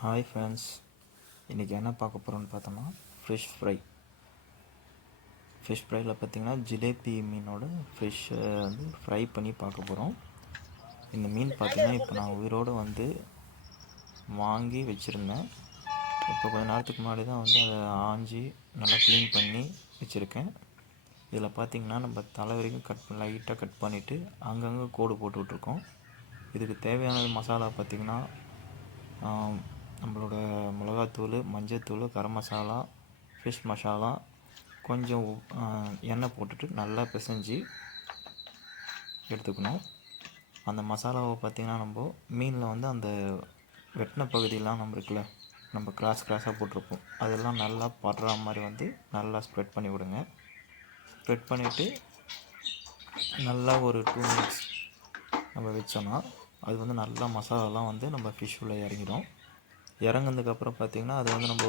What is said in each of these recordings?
Hi friends, இன்றைக்கி என்ன பார்க்க போகிறோன்னு பார்த்தோம்னா ஃபிஷ் ஃப்ரையில் பார்த்திங்கன்னா ஜிலேபி மீனோட ஃபிஷ்ஷை வந்து ஃப்ரை பண்ணி பார்க்க போகிறோம். இந்த மீன் பார்த்திங்கன்னா இப்போ நான் உயிரோடு வந்து வாங்கி வச்சுருந்தேன். இப்போ கொஞ்ச நேரத்துக்கு முன்னாடி தான் வந்து அதை ஆஞ்சி நல்லா க்ளீன் பண்ணி வச்சுருக்கேன். இதில் பார்த்திங்கன்னா நம்ம தலை வரைக்கும் லைட்டாக கட் பண்ணிவிட்டு அங்கங்கே கோடு போட்டு விட்ருக்கோம். இதுக்கு தேவையான மசாலா பார்த்திங்கன்னா நம்மளோட மிளகாத்தூள், மஞ்சத்தூள், கரம் மசாலா, ஃபிஷ் மசாலா, கொஞ்சம் எண்ணெய் போட்டுட்டு நல்லா பிசைஞ்சு எடுத்துக்கணும். அந்த மசாலாவை பார்த்திங்கன்னா நம்ம மீனில் வந்து அந்த வெட்டின பகுதியெலாம் நம்ம கிராஸாக போட்டிருப்போம், அதெல்லாம் நல்லா படுற மாதிரி வந்து நல்லா ஸ்ப்ரெட் பண்ணி விடுங்க. ஸ்ப்ரெட் பண்ணிவிட்டு நல்லா ஒரு 2 மினிட்ஸ் நம்ம வச்சோன்னா அது வந்து நல்லா மசாலாலாம் வந்து நம்ம ஃபிஷ் உள்ள இறங்கிடும். இறங்குனதுக்கப்புறம் பார்த்திங்கன்னா அது வந்து நம்ம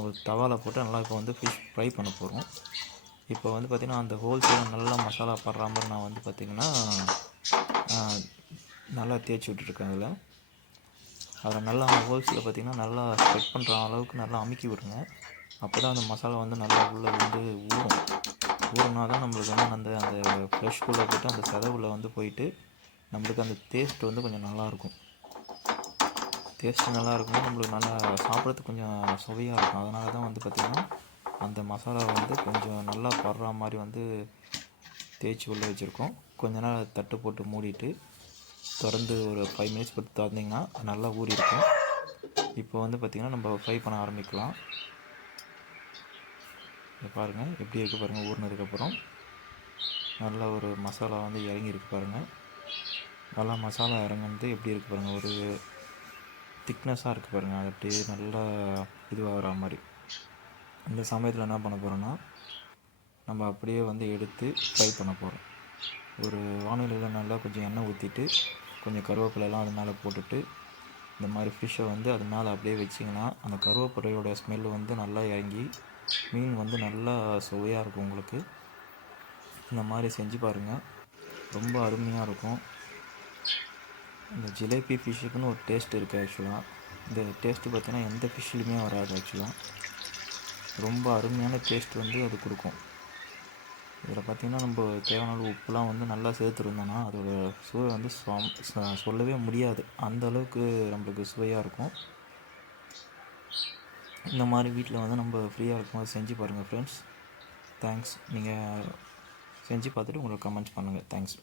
ஒரு தவாவில் போட்டு நல்லா இப்போ வந்து ஃபிஷ் ஃப்ரை பண்ண போகிறோம். இப்போ வந்து பார்த்திங்கன்னா அந்த ஹோல்ஸில் நல்லா மசாலா படுற மாதிரி நான் வந்து பார்த்திங்கன்னா நல்லா தேய்ச்சி விட்டுருக்கேன். அதில் நல்லா அந்த ஹோல்ஸில் பார்த்திங்கன்னா நல்லா ஸ்ப்ரெட் பண்ணுற அளவுக்கு நல்லா அமுக்கி விடுங்க. அப்போ தான் அந்த மசாலா வந்து நல்லா உள்ளே வந்து ஊறினா தான் நம்மளுக்கு வந்து அந்த ஃப்ரெஷ்குள்ளே போய்ட்டு அந்த சதவுள்ள வந்து போயிட்டு நம்மளுக்கு அந்த டேஸ்ட் வந்து கொஞ்சம் நல்லாயிருக்கும். டேஸ்ட்டு நல்லா இருக்கும், நம்மளுக்கு நல்லா சாப்பிட்றதுக்கு கொஞ்சம் சுவையாக இருக்கும். அதனால தான் வந்து பார்த்திங்கன்னா அந்த மசாலாவை வந்து கொஞ்சம் நல்லா படுற மாதிரி வந்து தேய்ச்சி உள்ளே வச்சுருக்கோம். கொஞ்ச நேரம் தட்டு போட்டு மூடிட்டு திறந்து ஒரு 5 மினிட்ஸ் போட்டு திறந்திங்கன்னா நல்லா ஊறி இருக்கும். இப்போ வந்து பார்த்திங்கன்னா நம்ம ஃப்ரை பண்ண ஆரம்பிக்கலாம். பாருங்கள் எப்படி இருக்குது பாருங்கள். ஊறினதுக்கப்புறம் நல்லா ஒரு மசாலா வந்து இறங்கியிருக்கு பாருங்கள். நல்லா மசாலா இறங்குனது எப்படி இருக்குது பாருங்கள். ஒரு திக்னஸாக இருக்குது பாருங்கள். அது அப்படியே நல்லா இதுவாகிற மாதிரி. இந்த சமயத்தில் என்ன பண்ண போகிறோன்னா நம்ம அப்படியே வந்து எடுத்து ஃப்ரை பண்ண போகிறோம். ஒரு வானிலையில் நல்லா கொஞ்சம் எண்ணெய் ஊற்றிட்டு கொஞ்சம் கருவேப்பிலைலாம் அது மேலே போட்டுட்டு இந்த மாதிரி ஃபிஷ்ஷை வந்து அது மேலே அப்படியே வச்சிங்கன்னா அந்த கருவேப்பிலையோட ஸ்மெல் வந்து நல்லா இறங்கி மீன் வந்து நல்லா சுவையாக இருக்கும். உங்களுக்கு இந்த மாதிரி செஞ்சு பாருங்கள், ரொம்ப அருமையாக இருக்கும். இந்த ஜிலேபி ஃபிஷ்ஷுக்குன்னு ஒரு டேஸ்ட் இருக்குது. ஆக்சுவலாக இந்த டேஸ்ட்டு பார்த்திங்கன்னா எந்த ஃபிஷ்லேயுமே வராது. ஆக்சுவலாக ரொம்ப அருமையான டேஸ்ட் வந்து அது கொடுக்கும். இதில் பார்த்திங்கன்னா நம்ம தேவையான உப்புலாம் வந்து நல்லா சேர்த்துருந்தோன்னா அதோட சுவை வந்து சொல்லவே முடியாது. அந்த அளவுக்கு நம்மளுக்கு சுவையாக இருக்கும். இந்த மாதிரி வீட்டில் வந்து நம்ம ஃப்ரீயாக இருக்கும்போது செஞ்சு பாருங்கள் ஃப்ரெண்ட்ஸ். தேங்க்ஸ். நீங்கள் செஞ்சு பார்த்துட்டு உங்களுக்கு கமெண்ட்ஸ் பண்ணுங்கள். தேங்க்ஸ்.